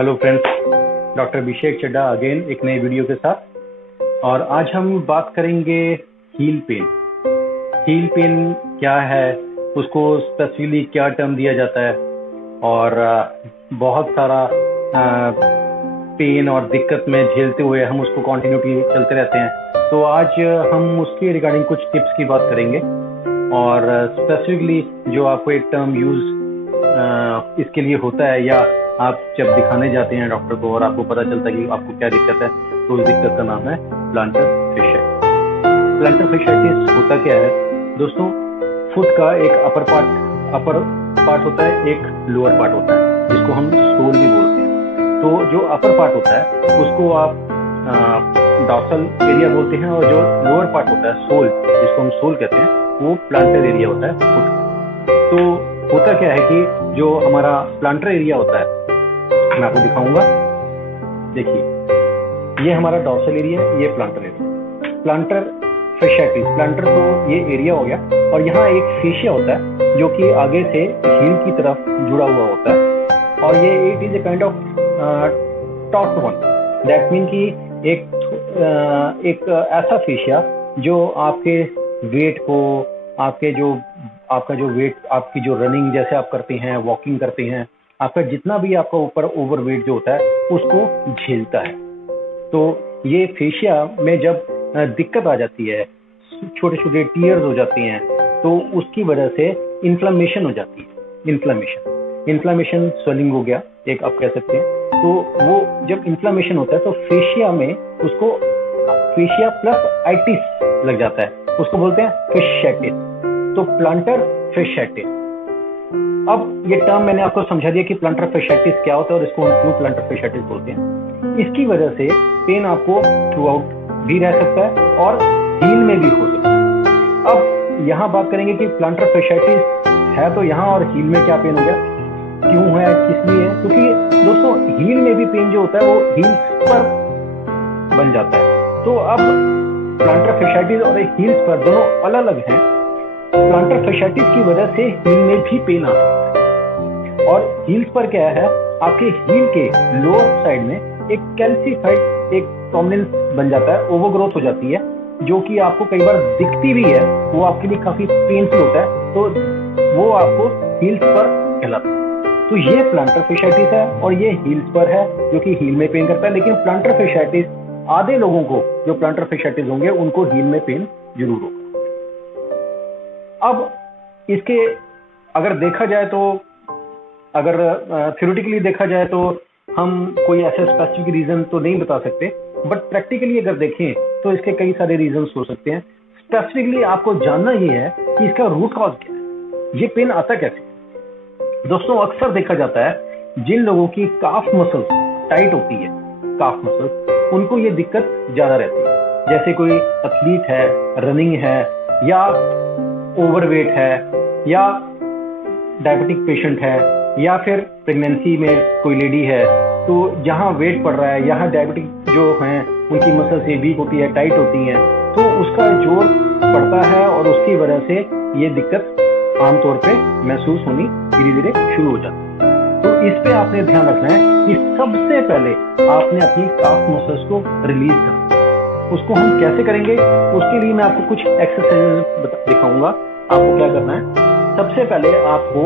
Hello friends, doctor अभिषेक चड्डा again एक नए video के साथ। और आज हम बात करेंगे हील पेन। हील पेन क्या है, उसको स्पेसिफिकली क्या टर्म दिया जाता है, और बहुत सारा पेन और दिक्कत में झेलते हुए हम उसको कंटिन्यूटी चलते रहते हैं। तो आज हम उसके रिगार्डिंग कुछ टिप्स की बात करेंगे, और स्पेसिफिकली जो आपको एक टर्म यूज इसके लिए होता है, या आप जब दिखाने जाते हैं डॉक्टर को और आपको पता चलता है कि आपको क्या दिक्कत है, तो उस दिक्कत का नाम है प्लांटर fasciitis। प्लांटर fasciitis होता क्या है दोस्तों? फुट का एक अपर पार्ट होता है, एक लोअर पार्ट होता है, जिसको हम सोल भी बोलते हैं। तो जो अपर पार्ट होता है उसको आप डॉर्सल एरिया बोलते हैं, और जो लोअर पार्ट होता है सोल, जिसको हम सोल कहते हैं, वो प्लांटर एरिया होता है फुट का। तो होता क्या है कि जो हमारा प्लांटर एरिया होता है, मैं आपको दिखाऊंगा। देखिए, ये हमारा डॉर्सल एरिया, ये planter area. Planter fasciitis, planter तो ये एरिया हो गया, और यहाँ एक फेशिया होता है जो कि आगे से हील की तरफ जुड़ा हुआ होता है, और ये it is a kind of taught one. That mean कि एक ऐसा फेशिया जो आपके वेट को, आपका जो वेट, आपकी जो रनिंग जैसे आप करते हैं, वॉकिंग करते हैं, आपका जितना भी आपका ऊपर ओवर वेट जो होता है उसको झेलता है। तो ये फेशिया में जब दिक्कत आ जाती है, छोटे छोटे टीयर्स हो जाती हैं, तो उसकी वजह से इन्फ्लेमेशन हो जाती है। इन्फ्लेमेशन स्वेलिंग हो गया एक, आप कह सकते हैं। तो वो जब इन्फ्लेमेशन होता है तो फेशिया में उसको फेशिया प्लस आइटिस लग जाता है, उसको बोलते हैं fasciitis। तो प्लांटर fasciitis। अब ये टर्म मैंने आपको समझा दिया कि प्लांटर fasciitis क्या होता है और इसको हम क्यों प्लांटर fasciitis बोलते हैं। इसकी वजह से पेन आपको थ्रू आउट भी रह सकता है और हील में भी हो सकता है। अब यहाँ बात करेंगे कि प्लांटर fasciitis है तो यहाँ, और हील में क्या पेन हो गया, क्यों है, किस लिए है? क्योंकि दोस्तों हील में भी पेन जो होता है वो हील्स पर बन जाता है। तो अब प्लांटर fasciitis और हील्स पर दोनों अलग अलग हैं। प्लांटर fasciitis की वजह से हील में भी पेन आ सकता है, और हील्स पर क्या है, आपके हील के लोअर साइड में एक कैल्सिफाइड एक प्रोमिनेंस बन जाता है, ओवरग्रोथ हो जाती है, जो कि आपको कई बार दिखती भी है, वो आपके लिए काफी पेनफुल होता है, तो वो आपको हील्स पर कहलाता है। तो ये प्लांटर fasciitis है, और ये हील्स पर है जो कि हील में पेन करता है। लेकिन प्लांटर fasciitis आधे लोगों को जो प्लांटर fasciitis होंगे उनको हील में पेन जरूर होगा। अब इसके अगर देखा जाए तो, अगर थ्योरेटिकली देखा जाए तो हम कोई ऐसे स्पेसिफिक रीजन तो नहीं बता सकते, बट प्रैक्टिकली अगर देखें तो इसके कई सारे रीजंस हो सकते हैं। स्पेसिफिकली आपको जानना ये है कि इसका रूट कॉज क्या है, ये पेन आता कैसे। दोस्तों अक्सर देखा जाता है जिन लोगों की काफ मसल्स टाइट होती है, काफ मसल्स, उनको ये दिक्कत ज्यादा रहती है। जैसे कोई एथलीट है, रनिंग है, या ओवरवेट है, या डायबिटिक पेशेंट है, या फिर प्रेगनेंसी में कोई लेडी है, तो जहाँ वेट बढ़ रहा है, यहाँ डायबिटिक जो हैं उनकी मसल्स ये वीक होती है, टाइट होती हैं, तो उसका जोर पड़ता है, और उसकी वजह से ये दिक्कत आमतौर पे महसूस होनी धीरे धीरे शुरू हो जाती है। तो इस पे आपने ध्यान रखना है कि सबसे पहले आपने अपनी काफ मसल्स को रिलीज करना। उसको हम कैसे करेंगे, उसके लिए मैं आपको कुछ एक्सरसाइज दिखाऊंगा। आपको क्या करना है, सबसे पहले आपको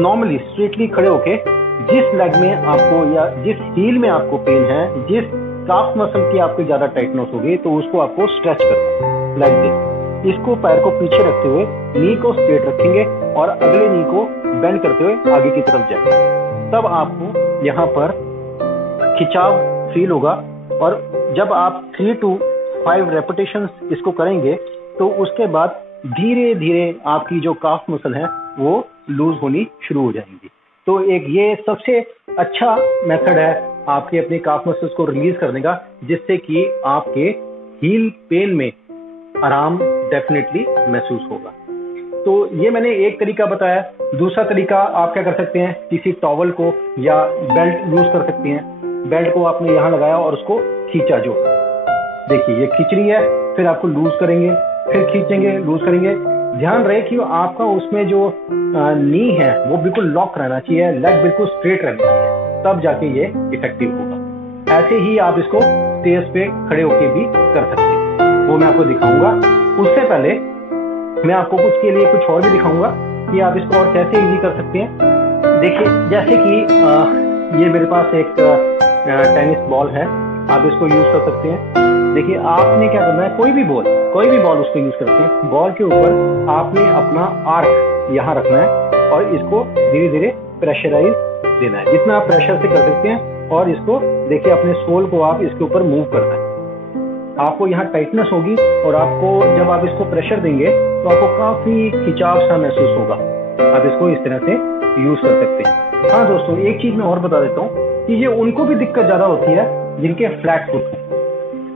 नॉर्मली स्ट्रेटली खड़े होके जिस लेग में आपको या जिस हील में आपको पेन है, जिस काफ मसल की आपकी ज्यादा टाइटनेस होगी, तो उसको आपको स्ट्रेच करना है लाइक दिस। इसको पैर को पीछे रखते हुए नी को स्ट्रेट रखेंगे और अगले नी को बेंड करते हुए आगे की तरफ जाएंगे। तब आपको यहाँ पर खिंचाव फील होगा, और जब आप 3 to 5 रेपिटेशंस इसको करेंगे तो उसके बाद धीरे धीरे आपकी जो काफ मसल है वो लूज होनी शुरू हो जाएंगी। तो एक ये सबसे अच्छा मेथड है आपके अपने काफ मसल्स को रिलीज करने का, जिससे कि आपके हील पेन में आराम डेफिनेटली महसूस होगा। तो ये मैंने एक तरीका बताया। दूसरा तरीका आप क्या कर सकते हैं, किसी टॉवल को या बेल्ट यूज कर सकते हैं। बेल्ट को आपने यहाँ लगाया और उसको खींचा, जो देखिए ये खींच रही है, फिर आपको लूज करेंगे, फिर खींचेंगे, लूज करेंगे। ध्यान रहे कि आपका उसमें जो नी है वो बिल्कुल लॉक रहना चाहिए, लेग बिल्कुल स्ट्रेट रहनी चाहिए। तब जाके ये इफेक्टिव होगा। ऐसे ही आप इसको स्टेयर्स पे खड़े होके भी कर सकते हैं, वो मैं आपको दिखाऊंगा। उससे पहले मैं आपको कुछ के लिए कुछ और भी दिखाऊंगा कि आप इसको और कैसे इजी कर सकते हैं। देखिए, जैसे कि ये मेरे पास एक टेनिस बॉल है, आप इसको यूज कर सकते हैं। देखिए, आपने क्या करना है, कोई भी बॉल उसको यूज करते हैं। बॉल के ऊपर आपने अपना आर्क यहाँ रखना है और इसको धीरे धीरे प्रेशराइज देना है, जितना आप प्रेशर से कर सकते हैं। और इसको देखिए, अपने सोल को आप इसके ऊपर मूव करना है। आपको यहाँ टाइटनेस होगी और आपको जब आप इसको प्रेशर देंगे तो आपको काफी खिंचाव सा महसूस होगा। आप इसको इस तरह से यूज कर सकते हैं। हाँ दोस्तों, एक चीज मैं और बता देता हूँ कि ये उनको भी दिक्कत ज्यादा होती है जिनके फ्लैट फुट हो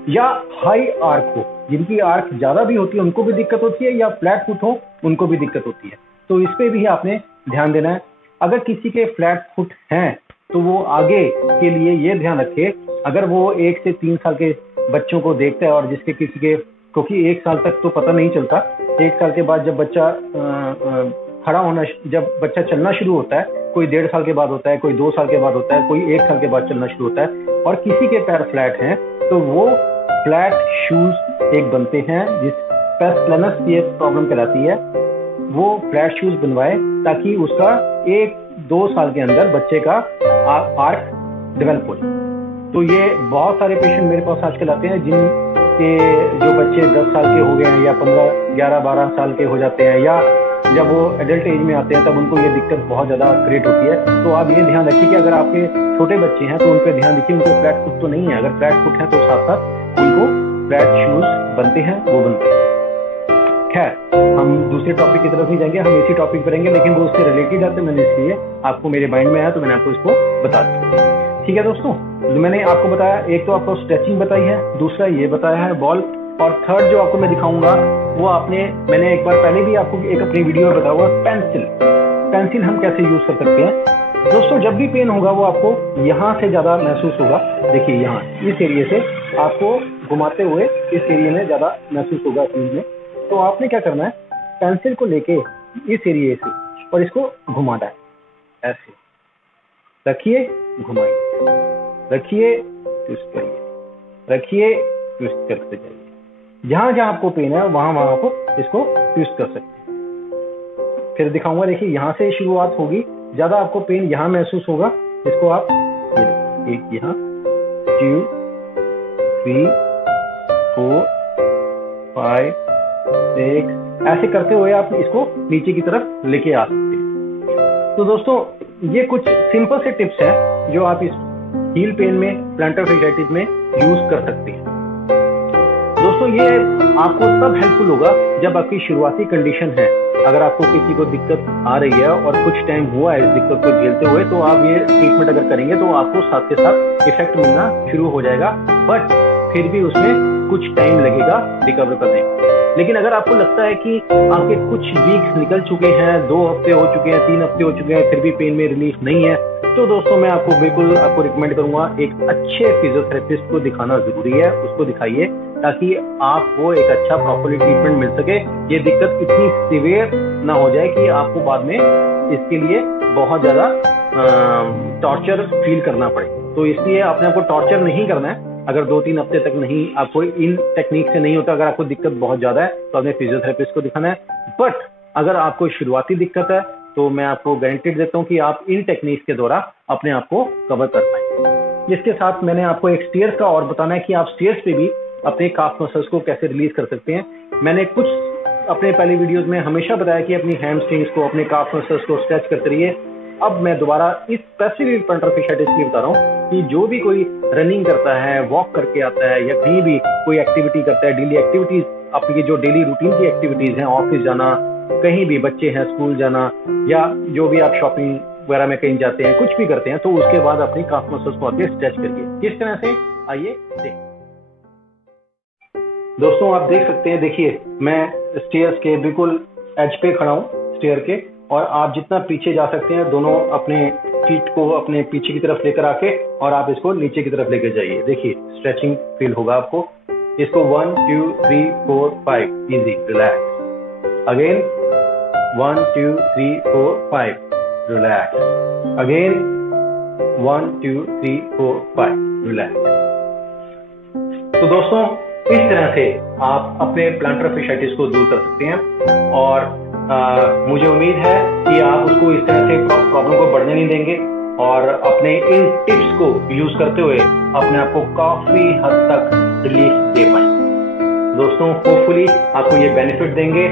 या हाई आर्क हो। जिनकी आर्क ज्यादा भी होती है उनको भी दिक्कत होती है, या फ्लैट फुट हो उनको भी दिक्कत होती है। तो इस पे भी आपने ध्यान देना है। अगर किसी के फ्लैट फुट हैं तो वो आगे के लिए ये ध्यान रखे, अगर वो 1 से 3 साल के बच्चों को देखता है और जिसके किसी के, क्योंकि 1 साल तक तो पता नहीं चलता, 1 साल के बाद जब बच्चा खड़ा होना, जब बच्चा चलना शुरू होता है, कोई 1.5 साल के बाद होता है, कोई 2 साल के बाद होता है, कोई 1 साल के बाद चलना शुरू होता है, और किसी के पैर फ्लैट हैं तो वो फ्लैट शूज एक बनते हैं, जिस पेस्प्लेनस ये प्रॉब्लम कहलाती है, वो फ्लैट शूज बनवाए ताकि उसका 1-2 साल के अंदर बच्चे का आर्क डेवलप हो जाए। तो ये बहुत सारे पेशेंट मेरे पास आजकल आते हैं जिनके जो बच्चे 10 साल के हो गए हैं या 15, 11, 12 साल के हो जाते हैं, या जब वो एडल्ट एज में आते हैं तब उनको ये दिक्कत बहुत ज़्यादा क्रिएट होती है। तो आप ये ध्यान रखिए कि अगर आपके छोटे बच्चे हैं तो उन पर ध्यान रखिए, उनके फ्लैट फुट तो नहीं है। अगर फ्लैट फुट है तो साथ साथ उनको फ्लैट शूज बनते हैं, वो बनते हैं। खैर, हम दूसरे टॉपिक की तरफ नहीं जाएंगे, हम इसी टॉपिक पर रहेंगे, लेकिन वो उससे रिलेटेड है तो मैंने इसलिए आपको मेरे माइंड में आया तो मैंने आपको इसको बता दिया। ठीक है दोस्तों, मैंने आपको बताया, एक तो आपको स्ट्रेचिंग बताई है, दूसरा ये बताया है बॉल, और थर्ड जो आपको मैं दिखाऊंगा वो मैंने एक बार पहले भी आपको एक अपनी वीडियो में बताया हुआ, पेंसिल हम कैसे यूज कर सकते हैं। दोस्तों, जब भी पेन होगा वो आपको यहाँ से ज्यादा महसूस होगा। देखिए, यहाँ इस एरिया से आपको घुमाते हुए इस एरिया में ज्यादा महसूस होगा चीज में। तो आपने क्या करना है, पेंसिल को लेके इस एरिया से और इसको घुमाना है, ऐसे रखिए, घुमाइए, रखिए, ट्विस्ट करिए, रखिए, ट्विस्ट करते जाइए। जहां जहां आपको पेन है वहां आप इसको ट्विस्ट कर सकते हैं। फिर दिखाऊंगा, देखिए यहाँ से शुरुआत होगी, ज्यादा आपको पेन यहाँ महसूस होगा। इसको आप एक यहाँ 2, 3, 4, 5, 6 ऐसे करते हुए आप इसको नीचे की तरफ लेके आ सकते हैं। तो दोस्तों, ये कुछ सिंपल से टिप्स हैं जो आप इस हील पेन में, प्लांटर फैशियाइटिस में यूज कर सकते हैं। दोस्तों, ये आपको तब हेल्पफुल होगा जब आपकी शुरुआती कंडीशन है। अगर आपको किसी को दिक्कत आ रही है और कुछ टाइम हुआ है इस दिक्कत को झेलते हुए, तो आप ये ट्रीटमेंट अगर करेंगे तो आपको साथ के साथ इफेक्ट मिलना शुरू हो जाएगा, बट फिर भी उसमें कुछ टाइम लगेगा रिकवर करने में। लेकिन अगर आपको लगता है कि आपके कुछ वीक्स निकल चुके हैं, 2 हफ्ते हो चुके हैं, 3 हफ्ते हो चुके हैं, फिर भी पेन में रिलीफ नहीं है, तो दोस्तों मैं आपको बिल्कुल रिकमेंड करूंगा, एक अच्छे फिजियोथेरेपिस्ट को दिखाना जरूरी है। उसको दिखाइए ताकि आपको एक अच्छा प्रॉपर्ली ट्रीटमेंट मिल सके, ये दिक्कत इतनी सीवियर ना हो जाए कि आपको बाद में इसके लिए बहुत ज्यादा टॉर्चर फील करना पड़े। तो इसलिए आपने आपको टॉर्चर नहीं करना है। अगर 2-3 हफ्ते तक नहीं, आपको इन टेक्निक से नहीं होता, अगर आपको दिक्कत बहुत ज्यादा है तो आपने फिजियोथेरेपिस्ट को दिखाना है। बट अगर आपको शुरुआती दिक्कत है तो मैं आपको गारंटीड देता हूँ कि आप इन टेक्निक्स के द्वारा अपने आप को कवर कर पाएंगे। इसके साथ मैंने आपको एक स्टेयर्स का और बताना है कि आप स्टेयर्स पे भी अपने काफ मसल्स को कैसे रिलीज कर सकते हैं। मैंने कुछ अपने पहले वीडियोस में हमेशा बताया कि अपनी हैमस्ट्रिंग्स को, अपने काफ मसल्स को स्ट्रेच करते रहिए। अब मैं दोबारा इस स्पेसिफिक प्लांटर फैशियाइटिस के लिए बता रहा हूँ कि जो भी कोई रनिंग करता है, वॉक करके आता है, या कहीं भी कोई एक्टिविटी करता है, डेली एक्टिविटीज, आपकी जो डेली रूटीन की एक्टिविटीज हैं, ऑफिस जाना, कहीं भी बच्चे हैं स्कूल जाना, या जो भी आप शॉपिंग वगैरह में कहीं जाते हैं, कुछ भी करते हैं, तो उसके बाद अपनी काफ मसल्स को आगे स्ट्रेच करिए। किस तरह से, आइए देखिए। दोस्तों, आप देख सकते हैं, देखिए मैं स्टेयर्स के बिल्कुल एज पे खड़ा हूँ स्टेयर के, और आप जितना पीछे जा सकते हैं, दोनों अपने फीट को अपने पीछे की तरफ लेकर आके और आप इसको नीचे की तरफ लेकर जाइए। देखिए स्ट्रेचिंग फील होगा आपको। इसको 1, 2, 3, 4, 5 easy, relax. Again 1, 2, 3, 4, 5 relax. Again 1 2 3 4 5 relax. तो दोस्तों, इस तरह से आप अपने प्लांटर fasciitis को दूर कर सकते हैं और मुझे उम्मीद है कि आप उसको इस तरह से प्रॉब्लम को बढ़ने नहीं देंगे और अपने इन टिप्स को यूज करते हुए अपने आप को काफी हद तक रिलीफ दे पाएं। दोस्तों, होपफुली आपको ये बेनिफिट देंगे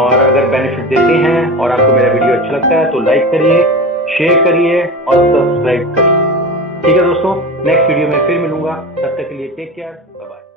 और अगर बेनिफिट देते हैं और आपको मेरा वीडियो अच्छा लगता है तो लाइक करिए, शेयर करिए और सब्सक्राइब करिए। ठीक है दोस्तों, नेक्स्ट वीडियो में फिर मिलूंगा। तब तक के लिए टेक केयर, बाय बाय।